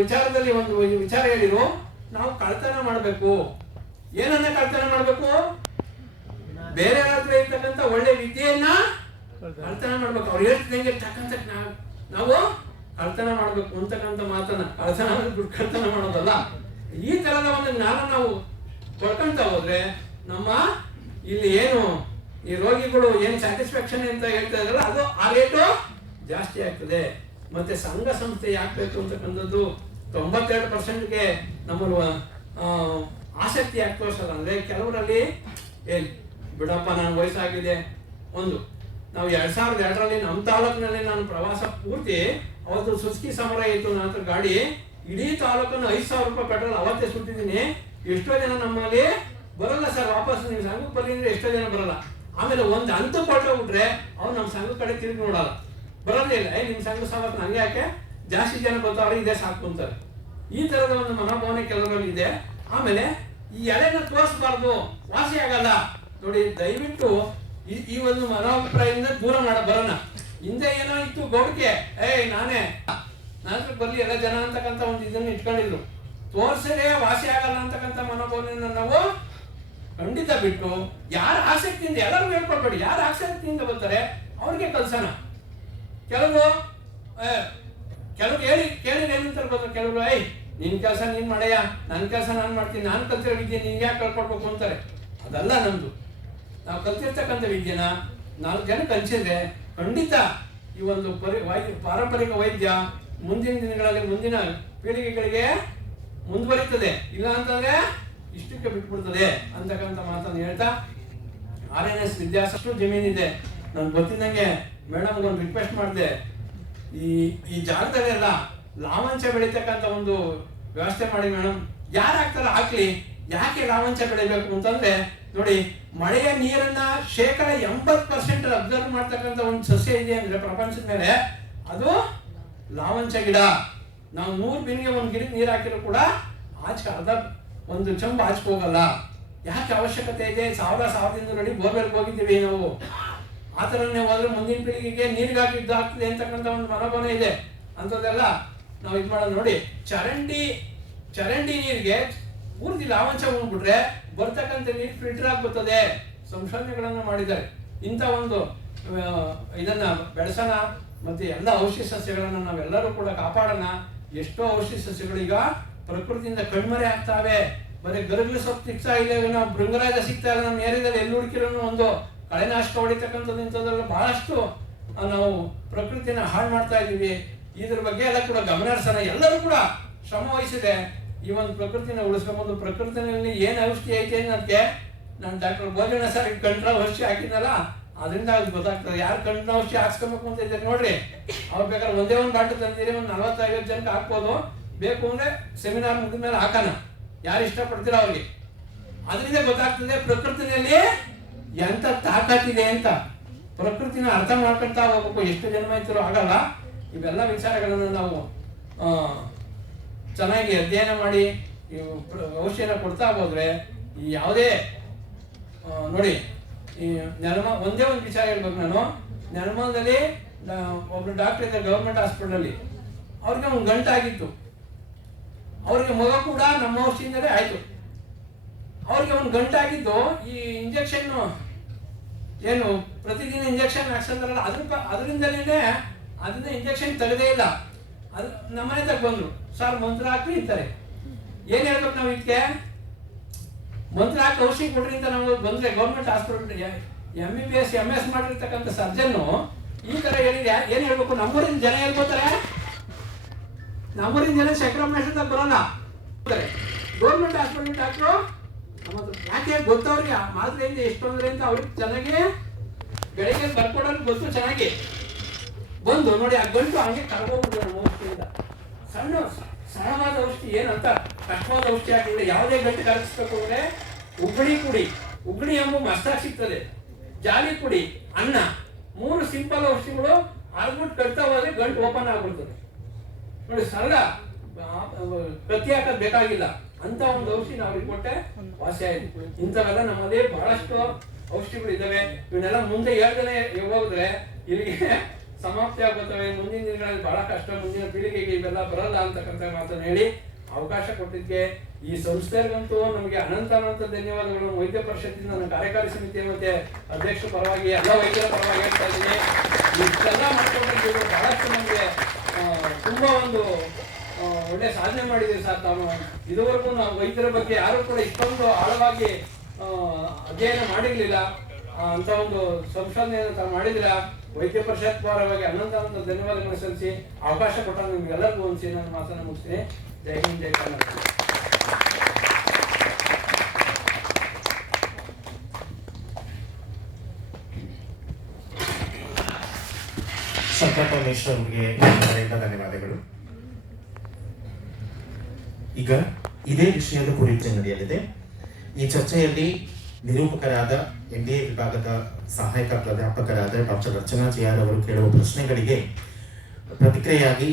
ವಿಚಾರದಲ್ಲಿ ಒಂದು ವಿಚಾರ ಹೇಳಿರು, ನಾವು ಕಳ್ತನ ಮಾಡಬೇಕು. ಏನನ್ನ ಕಳ್ತನ ಮಾಡಬೇಕು? ಬೇರೆ ಹತ್ರ ಇರ್ತಕ್ಕಂಥ ಒಳ್ಳೆ ವಿದ್ಯೆಯನ್ನ ಕಳ್ತನ ಮಾಡ್ಬೇಕು. ಅವ್ರು ಹೇಳ್ತಿದ್ದಂಗೆ ತಕ್ಕಂತ ನಾವು ಕಳ್ತನ ಮಾಡ್ಬೇಕು ಅಂತಕ್ಕಂಥ ಮಾತನ್ನ ಕಳ್ತನ ಮಾಡೋದಲ್ಲ. ಈ ತರದ ಒಂದು ಜ್ಞಾನ ನಾವು ಕೊಡ್ಕೊಂತ ಹೋದ್ರೆ ನಮ್ಮ ಇಲ್ಲಿ ಏನು ಈ ರೋಗಿಗಳು ಏನು ಸ್ಯಾಟಿಸ್ಫ್ಯಾಕ್ಷನ್ ಅಂತ ಹೇಳ್ತಾ ಇದ್ರಲ್ಲ ಅದು ಆ ರೇಟು ಜಾಸ್ತಿ ಆಗ್ತದೆ. ಮತ್ತೆ ಸಂಘ ಸಂಸ್ಥೆ ಯಾಕಬೇಕು ಅಂತಕ್ಕಂಥದ್ದು 92%ಗೆ ನಮ್ಮ ಆಸಕ್ತಿ ಯಾಕೆ ತೋರಿಸಲ್ಲ ಅಂದ್ರೆ, ಕೆಲವರಲ್ಲಿ ಬಿಡಪ್ಪ ನಾನು ವಯಸ್ಸಾಗಿದೆ. ಒಂದು ನಾವು 2002ರಲ್ಲಿ ನಮ್ಮ ತಾಲೂಕಿನಲ್ಲಿ ನಾನು ಪ್ರವಾಸ ಪೂರ್ತಿ, ಅವತ್ತು ಸುಸ್ಕಿ ಸಮರ ಇತ್ತು ನನ್ನ ಹತ್ರ ಗಾಡಿ, ಇಡೀ ತಾಲೂಕನ್ನು 5,000 ರೂಪಾಯಿ ಪೆಟ್ರೋಲ್ ಅವತ್ತೇ ಸುಟ್ಟಿದ್ದೀನಿ. ಎಷ್ಟೋ ಜನ ನಮ್ಮಲ್ಲಿ ಬರಲ್ಲ ಸರ್, ವಾಪಸ್ ನೀವು ಸಂಘಕ್ಕೆ ಬರ್ಲಿ ಅಂದ್ರೆ ಎಷ್ಟೋ ಜನ ಬರಲ್ಲ. ಆಮೇಲೆ ಒಂದು ಹಂತ ಕೊಟ್ಟೋಗ್ಬಿಟ್ರೆ ಅವ್ರು ನಮ್ಮ ಸಂಘ ಕಡೆ ತಿರುಗಿ ನೋಡಲ್ಲ, ಬರೋದೇ ಇಲ್ಲ. ನಿಮ್ಮ ಸಂಘ ಸಾವತ್ತು ನಂಗೆ ಯಾಕೆ, ಜಾಸ್ತಿ ಜನ ಬರ್ತಾವ್ರೆ ಇದೇ ಸಾಕು ಅಂತಾರೆ. ಈ ತರದ ಒಂದು ಮನೋಭಾವನೆ ಕೆಲವರಲ್ಲಿ ಇದೆ. ಆಮೇಲೆ ಈ ಎಲೆನ ತೋರಿಸ್ಬಾರ್ದು, ವಾಸಿ ಆಗಲ್ಲ ನೋಡಿ. ದಯವಿಟ್ಟು ಈ ಒಂದು ಮನೋಭಿಪ್ರಾಯದಿಂದ ದೂರ ಬರೋಣ. ಹಿಂದೆ ಏನೋ ಇತ್ತು ಗೌಡಿಕೆ, ನಾನೇ ನನ್ನ ಬರ್ಲಿ ಎಲ್ಲ ಜನ ಅಂತಕ್ಕಂಥ ಒಂದು ಇದನ್ನು ಇಟ್ಕೊಂಡಿದ್ರು. ತೋರ್ಸದೆ ವಾಸಿ ಆಗಲ್ಲ ಅಂತಕ್ಕಂಥ ಮನೋಭಾವನೆಯನ್ನು ನಾವು ಖಂಡಿತ ಬಿಟ್ಟು, ಯಾರ ಆಸಕ್ತಿಯಿಂದ ಎಲ್ಲರಿಗೂ ಹೇಳ್ಕೊಡ್ಬೇಡಿ, ಯಾರು ಆಸಕ್ತಿಯಿಂದ ಬರ್ತಾರೆ ಅವ್ರಿಗೆ ಕಲ್ಸೋಣ. ಕೆಲವರು ಕೇಳಿ ಏನಂತಾರೆ ಗೊತ್ತ, ಕೆಲವರು ನಿನ್ ಕೆಲಸ ನೀನ್ ಮಾಡಯ್ಯ, ನನ್ನ ಕೆಲಸ ನಾನು ಮಾಡ್ತೀನಿ, ನಾನು ಕಲ್ತಿರೋ ವಿದ್ಯೆ ನಿನ್ಗೆ ಯಾಕೆ ಕಳ್ಕೊಡ್ಬೇಕು ಅಂತಾರೆ. ಅದಲ್ಲ ನಮ್ದು. ನಾವು ಕಲ್ತಿರ್ತಕ್ಕಂಥ ವಿದ್ಯೆನ 4 ಜನಕ್ಕೆ ಹಂಚಿದ್ರೆ ಖಂಡಿತ ಈ ಒಂದು ಪಾರಂಪರಿಕ ವೈದ್ಯ ಮುಂದಿನ ದಿನಗಳಲ್ಲಿ ಮುಂದಿನ ಪೀಳಿಗೆಗಳಿಗೆ ಮುಂದುವರಿತದೆ. ಇಲ್ಲ ಅಂತಂದ್ರೆ ಇಷ್ಟಕ್ಕೆ ಬಿಟ್ಬಿಡ್ತದೆ ಅಂತಕ್ಕಂಥ ಮಾತನ್ನು ಹೇಳ್ತಾ, RNS ವಿದ್ಯಾಸಷ್ಟು ಜಮೀನಿದೆ. ನಾನು ಗೊತ್ತಿದ್ದಂಗೆ ಮೇಡಮ್ಗೆ ಒಂದು ರಿಕ್ವೆಸ್ಟ್ ಮಾಡಿದೆ, ಈ ಜಾಗದಲ್ಲೆಲ್ಲ ಲಾವಂಚ ಬೆಳೀತಕ್ಕಂಥ ಒಂದು ವ್ಯವಸ್ಥೆ ಮಾಡಿ ಮೇಡಮ್. ಯಾರು ಹಾಕ್ತಾರ ಹಾಕ್ಲಿ, ಯಾಕೆ ಲಾವಂಚ ಬೆಳಿಬೇಕು ಅಂತಂದ್ರೆ ನೋಡಿ, ಮಳೆಯ ನೀರನ್ನ 80% ಅಬ್ಸರ್ವ್ ಮಾಡ್ತಕ್ಕಂಥ ಒಂದು ಸಸ್ಯ ಇದೆ ಅಂದ್ರೆ ಪ್ರಪಂಚದ ಮೇಲೆ ಅದು ಲಾವಂಚ ಗಿಡ. ನಾವು 100 ಬಿನ್ಗೆ ಒಂದು ಗಿಡಕ್ಕೆ ನೀರು ಹಾಕಿದ್ರು ಕೂಡ ಅರ್ಧ ಒಂದು ಚಂಬು ಹೋಗಲ್ಲ. ಯಾಕೆ ಅವಶ್ಯಕತೆ ಇದೆ? 1000 ನೋಡಿ ಬೋರ್ವೆಲ್ಗೆ ಹೋಗಿದ್ದೀವಿ ನಾವು. ಆ ಥರನೇ ಹೋದ್ರೆ ಮುಂದಿನ ಪೀಳಿಗೆಗೆ ನೀರಿಗಾಗಿ ಇದಾಗ್ತದೆ ಅಂತಕ್ಕಂಥ ಒಂದು ಮನೋಭಾವನೆ ಇದೆ. ಅಂಥದ್ದೆಲ್ಲ ನಾವು ಇದು ಮಾಡೋದು ನೋಡಿ. ಚರಂಡಿ ನೀರಿಗೆ ಪೂರ್ತಿ ಲಾವಂಚ ಉಂಡ್ಬಿಟ್ರೆ ಬರ್ತಕ್ಕಂಥ ನೀರು ಫಿಲ್ಟರ್ ಆಗಿ ಬರ್ತದೆ. ಸಂಶೋಧನೆಗಳನ್ನು ಮಾಡಿದ್ದಾರೆ. ಇಂಥ ಒಂದು ಇದನ್ನ ಬೆಳೆಸೋಣ. ಮತ್ತೆ ಎಲ್ಲ ಔಷಧಿ ಸಸ್ಯಗಳನ್ನು ನಾವೆಲ್ಲರೂ ಕೂಡ ಕಾಪಾಡೋಣ. ಎಷ್ಟೋ ಔಷಧಿ ಸಸ್ಯಗಳೀಗ ಪ್ರಕೃತಿಯಿಂದ ಕಣ್ಮರೆ ಆಗ್ತಾವೆ. ಬರೀ ಗರಗಲು ಸೊಪ್ಪು ಸಿಗ್ತಾ ಇಲ್ಲ, ನಾವು ಭೃಂಗರಾಜ ಸಿಗ್ತಾ ಇಲ್ಲ. ನಮ್ಮ ಏರಿಯಾದಲ್ಲಿ ಎಲ್ಲಿ ಹುಡುಕಿರೋನು ಒಂದು ಕಳೆನಾಶಕ ಹೊಡಿತಕ್ಕಂಥದ್ದು ಇಂಥದ್ದೆಲ್ಲ ಬಹಳಷ್ಟು ನಾವು ಪ್ರಕೃತಿನ ಹಾಳು ಮಾಡ್ತಾ ಇದ್ದೀವಿ. ಇದ್ರ ಬಗ್ಗೆ ಎಲ್ಲ ಕೂಡ ಗಮನ ಹರಿಸೋಣ. ಎಲ್ಲರೂ ಕೂಡ ಶ್ರಮ ವಹಿಸಿದೆ ಈ ಒಂದು ಪ್ರಕೃತಿನ ಉಳಿಸ್ಬೇಕು. ಒಂದು ಪ್ರಕೃತಿನಲ್ಲಿ ಏನು ಔಷಧಿ ಐತೆ ಅನ್ನೋದಕ್ಕೆ ನಾನು ಡಾಕ್ಟರ್ ಭೋಜನ ಸರ್ ಕಂಟ್ರೋಲ್ ಔಷಧಿ ಹಾಕಿದ್ನಲ್ಲ, ಅದರಿಂದ ಅದು ಗೊತ್ತಾಗ್ತದೆ. ಯಾರು ಕಂಟ್ರೋಲ್ ಔಷಧಿ ಹಾಕ್ಸ್ಕೊಬೇಕು ಅಂತ ಇದ್ದಾರೆ ನೋಡ್ರಿ, ಅವ್ರು ಬೇಕಾದ್ರೆ ಒಂದೇ ಒಂದು ಬಾಟಲ್ ತಂದಿರಿ, ಒಂದು 40-50 ಜನಕ್ಕೆ ಹಾಕ್ಬೋದು. ಬೇಕು ಅಂದ್ರೆ ಸೆಮಿನಾರ್ ಮುಗಿದ ಮೇಲೆ ಹಾಕೋಣ, ಯಾರು ಇಷ್ಟಪಡ್ತೀರ ಅವ್ರಿಗೆ. ಅದರಿಂದ ಗೊತ್ತಾಗ್ತದೆ ಪ್ರಕೃತಿನಲ್ಲಿ ಎಂತ ತಾಕತ್ತಿದೆ ಅಂತ. ಪ್ರಕೃತಿನ ಅರ್ಥ ಮಾಡ್ಕೊಳ್ತಾ ಹೋಗ್ಬೇಕು. ಎಷ್ಟು ಜನ್ಮ ಇದ್ರು ಆಗಲ್ಲ. ಇವೆಲ್ಲ ವಿಚಾರಗಳನ್ನು ನಾವು ಚೆನ್ನಾಗಿ ಅಧ್ಯಯನ ಮಾಡಿ ಔಷಧಿನ ಕೊಡ್ತಾ ಹೋದ್ರೆ ಯಾವುದೇ ನೋಡಿ, ಈ ಒಂದೇ ಒಂದು ವಿಚಾರ ಹೇಳ್ಬೇಕು ನಾನು. ನೆಲಮಂಗಲದಲ್ಲಿ ಒಬ್ರು ಡಾಕ್ಟರ್ ಇದ್ದಾರೆ ಗೌರ್ಮೆಂಟ್ ಹಾಸ್ಪಿಟಲಲ್ಲಿ. ಅವ್ರಿಗೆ ಒಂದು ಗಂಟಾಗಿತ್ತು. ಅವ್ರಿಗೆ ಮಗ ಕೂಡ ನಮ್ಮ ಔಷಧಿಯಿಂದಲೇ ಆಯ್ತು. ಅವ್ರಿಗೆ ಒಂದು ಗಂಟಾಗಿದ್ದು ಈ ಇಂಜೆಕ್ಷನ್ ಏನು ಪ್ರತಿದಿನ ಇಂಜೆಕ್ಷನ್ ಹಾಕ್ಸಂತಾರಲ್ಲ ಅದರಿಂದಲೇ ಅದನ್ನ ಇಂಜೆಕ್ಷನ್ ತೆಗೆದೇ ಇಲ್ಲ. ಅದು ನಮ್ಮನೆ ತಗ ಬಂದ್ರು, ಸರ್ ಮಂತ್ರ ಹಾಕ್ರಿ ಅಂತಾರೆ. ಏನ್ ಹೇಳ್ಬೇಕು ನಾವು ಇದಕ್ಕೆ? ಮಂತ್ರ ಹಾಕಿ ಔಷಧಿ ಕೊಡ್ರಿ ಅಂತ ನಾವು ಬಂದ್ರೆ ಗೌರ್ಮೆಂಟ್ ಹಾಸ್ಪಿಟಲ್ MBBS MS ಮಾಡಿರ್ತಕ್ಕಂಥ ಸರ್ಜನ್ನು ಈ ತರ ಹೇಳಿದ್ರೆ ಏನ್ ಹೇಳ್ಬೇಕು? ನಮ್ಮೂರಿನ ಜನ ಹೇಳ್ಬೋತಾರೆ, ನಮ್ಮೂರಿನ ಜನ ಶಂಕರಮೇಶ್ವರದಾಗ ಬರೋಲ್ಲ. ಗೌರ್ಮೆಂಟ್ ಹಾಸ್ಪಿಟಲ್ ಡಾಕ್ಟ್ರು ನಮ್ಮ ಯಾಕೆ ಗೊತ್ತವ್ರಿಗೆ ಮಾತ್ರೆಯಿಂದ ಎಷ್ಟು ತೊಂದರೆ ಅಂತ ಅವ್ರಿಗೆ ಚೆನ್ನಾಗಿ ಬೆಳಗ್ಗೆ ಬರ್ಕೊಡೋರಿಗೆ ಗೊತ್ತು. ಚೆನ್ನಾಗಿ ಬಂದು ನೋಡಿ ಆ ಗಂಟು ಹಂಗೆ ಕರ್ಕೊಂಡ್ಬಿಡ್ತಾರೆ ಔಷಧಿಯಿಂದ. ಸಣ್ಣವಾದ ಔಷಧಿ ಏನಂತ ಕಷ್ಟವಾದ ಔಷಧಿ ಆಗಿಲ್ಲ. ಯಾವುದೇ ಗಂಟು ಕರಗಿಸ್ಬೇಕು ಅಂದ್ರೆ ಉಗುಳಿ ಎಂಬ ಮಸ್ತಾಗಿ ಸಿಗ್ತದೆ. ಜಾಲಿ ಕುಡಿ, ಅನ್ನ, 3 ಸಿಂಪಲ್ ಔಷಧಿಗಳು ಆಗ್ಬಿಟ್ಟು ಕಟ್ತಾ ಹೋದ್ರೆ ಗಂಟು ಓಪನ್ ಆಗ್ಬಿಡ್ತದೆ ನೋಡಿ. ಸರಳ, ಕತ್ತಿ ಹಾಕೋದ್ ಬೇಕಾಗಿಲ್ಲ ಅಂತ ಒಂದು ಔಷಧಿ ನಾವು ಕೊಟ್ಟೆ ವಾಸಿ ಆಯ್ತು. ಇಂಥವೆಲ್ಲ ನಮ್ಮಲ್ಲಿ ಬಹಳಷ್ಟು ಔಷಧಿಗಳು ಇದ್ದಾವೆ. ಇವನ್ನೆಲ್ಲ ಮುಂದೆ ಹೇಳ್ತಾನೆ ಹೋದ್ರೆ ಇಲ್ಲಿಗೆ ಸಮಾಪ್ತಿ ಆಗುತ್ತವೆ, ಮುಂದಿನ ದಿನಗಳಲ್ಲಿ ಬಹಳ ಕಷ್ಟ, ಮುಂದಿನ ಪೀಳಿಗೆಗೆ ಇವೆಲ್ಲ ಬರಲ್ಲ ಅಂತಕ್ಕಂಥ ಮಾತನ್ನು ಹೇಳಿ ಅವಕಾಶ ಕೊಟ್ಟಿದ್ದಕ್ಕೆ ಈ ಸಂಸ್ಥೆಗಂತೂ ನಮಗೆ ಅನಂತ ಧನ್ಯವಾದಗಳು. ವೈದ್ಯ ಪರಿಷತ್ತಿನ ನನ್ನ ಕಾರ್ಯಕಾರಿ ಸಮಿತಿ ಮತ್ತೆ ಅಧ್ಯಕ್ಷರ ಪರವಾಗಿ ಎಲ್ಲ ವೈದ್ಯರ ಪರವಾಗಿ ಹೇಳ್ತಾ ಇದ್ದೀನಿ. ಇಷ್ಟೆಲ್ಲ ಮಾಡ್ಕೊಂಡಿದ್ದೀವಿ, ಬಹಳಷ್ಟು ನಮಗೆ ತುಂಬ ಒಂದು ಒಳ್ಳೆ ಸಾಧನೆ ಮಾಡಿದ್ದೀವಿ ಸರ್. ತಾವು ಇದುವರೆಗೂ ನಾವು ವೈದ್ಯರ ಬಗ್ಗೆ ಯಾರು ಕೂಡ ಇಷ್ಟೊಂದು ಆಳವಾಗಿ ಅಧ್ಯಯನ ಮಾಡಿರಲಿಲ್ಲ, ಅಂತ ಒಂದು ಸಂಶೋಧನೆಯನ್ನು ತಾವು ಮಾಡಿದಿಲ್ಲ. ವೈದ್ಯ ಪರಿಷತ್ ಪರವಾಗಿ ಅನಂತ ಧನ್ಯವಾದಗಳನ್ನು ಸಲ್ಲಿಸಿ ಅವಕಾಶ ಕೊಟ್ಟ ನಿಮ್ಗೆಲ್ಲರಿಗೂ ಅನಿಸಿ ನಾನು ಮಾತನ್ನು ಮುಗಿಸ್ತೀನಿ. ಜೈ ಹಿಂದ್, ಜೈ ಕರ್ನಾಟಕ. ಸಂಕಲ್ಪ ಮಿಶ್ರ ಅವರಿಗೆ ಧನ್ಯವಾದಗಳು. ಈಗ ಇದೇ ವಿಷಯದ ಕುರಿತು ನಡೆಯಲಿದೆ. ಈ ಚರ್ಚೆಯಲ್ಲಿ ನಿರೂಪಕರಾದ MBA ವಿಭಾಗದ ಸಹಾಯಕ ಪ್ರಾಧ್ಯಾಪಕರಾದ ಡಾಕ್ಟರ್ ರಚನಾ JR ಅವರು ಕೇಳುವ ಪ್ರಶ್ನೆಗಳಿಗೆ ಪ್ರತಿಕ್ರಿಯೆಯಾಗಿ